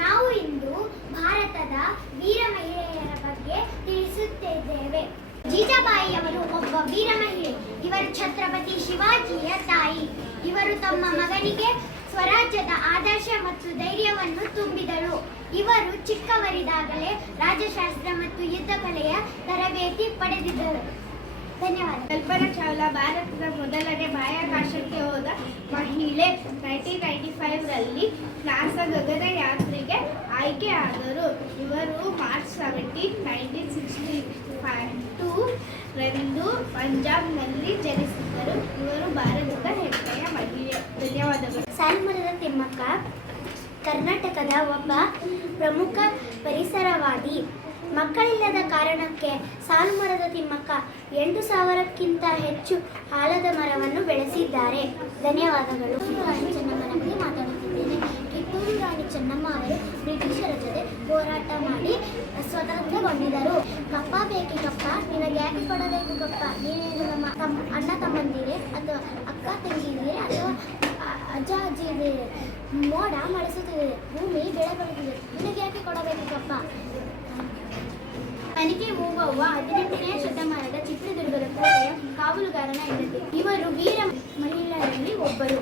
ನಾವು ಇಂದು ಭಾರತದ ವೀರ ಮಹಿಳೆಯರ ಬಗ್ಗೆ ತಿಳಿಸುತ್ತಿದ್ದೇವೆ. ಜೀಜಾಬಾಯಿಯವರು ಒಬ್ಬ ವೀರ ಮಹಿಳೆ. ಇವರು ಛತ್ರಪತಿ ಶಿವಾಜಿಯ ತಾಯಿ. ಇವರು ತಮ್ಮ ಮಗನಿಗೆ ಸ್ವರಾಜ್ಯದ ಆದರ್ಶ ಮತ್ತು ಧೈರ್ಯವನ್ನು ತುಂಬಿದಳು. ಇವರು ಚಿಕ್ಕವರಿದ್ದಾಗಲೇ ರಾಜಶಾಸ್ತ್ರ ಮತ್ತು ಯುದ್ಧ ಕಲೆಯ ತರಬೇತಿ ಪಡೆದಿದ್ದರು. ಧನ್ಯವಾದ. ಕಲ್ಪನಾ ಚಾವ್ಲಾ ಭಾರತದ ಮೊದಲನೇ ಬಾಹ್ಯಾಕಾಶಕ್ಕೆ ಹೋದ ಮಹಿಳೆ. 1995ರಲ್ಲಿ ನಾಸಾ ಗಗನಯಾತ್ರೆಗೆ ಆಯ್ಕೆಯಾದರು. ಇವರು ಮಾರ್ಚ್ 17, 1962 ರಂದು ಪಂಜಾಬ್ನಲ್ಲಿ ಜನಿಸಿದರು. ಇವರು ಭಾರತದ ಹೆಮ್ಮೆಯ ಮಹಿಳೆ. ಧನ್ಯವಾದಗಳು. ಸಾಲುಮರದ ತಿಮ್ಮಕ್ಕ ಕರ್ನಾಟಕದ ಒಬ್ಬ ಪ್ರಮುಖ ಪರಿಸರವಾದಿ. ಮಕ್ಕಳಿಲ್ಲದ ಕಾರಣಕ್ಕೆ ಸಾಲುಮರದ ತಿಮ್ಮಕ್ಕ 8,000ಕ್ಕಿಂತ ಹೆಚ್ಚು ಆಲದ ಮರವನ್ನು ಬೆಳೆಸಿದ್ದಾರೆ. ಧನ್ಯವಾದಗಳು. ರಾಣಿ ಚೆನ್ನಮ್ಮನ ಬಗ್ಗೆ ಮಾತಾಡುತ್ತಿದ್ದೇನೆ. ಕಿತ್ತೂರು ರಾಣಿ ಚೆನ್ನಮ್ಮ ಅವರು ಬ್ರಿಟಿಷರ ಜೊತೆ ಹೋರಾಟ ಮಾಡಿ ಸ್ವತಂತ್ರಗೊಂಡಿದ್ದರು. ಕಪ್ಪ ಬೇಕಿ ಕಪ್ಪ, ನಿನಗೆ ಯಾಕೆ ಕೊಡಬೇಕು ಕಪ್ಪ? ನೀನೇನು ನಮ್ಮ ಅಣ್ಣ ತಮ್ಮಂದಿರೇ ಅಥವಾ ಅಕ್ಕ ತಂಗಿದಿರೇ ಅಥವಾ ಅಜ್ಜ ಅಜ್ಜಿದಿರೇ? ಮೋಡ ಮಳೆಸುತ್ತಿದೆ, ಭೂಮಿ ಬೆಳೆ ಬೆಳೆದಿದೆ, ನಿನಗೆ ಯಾಕೆ ಕೊಡಬೇಕು ಕಪ್ಪ? ತನಿಖೆ ಓಬವ್ವ 18ನೇ ಶತಮಾನದ ಚಿತ್ರದುರ್ಗದ ಕೋಟೆಯ ಕಾವಲುಗಾರನ ಹೆಂಡತಿ. ಇವರು ವೀರ ಮಹಿಳೆಯರಲ್ಲಿ ಒಬ್ಬರು.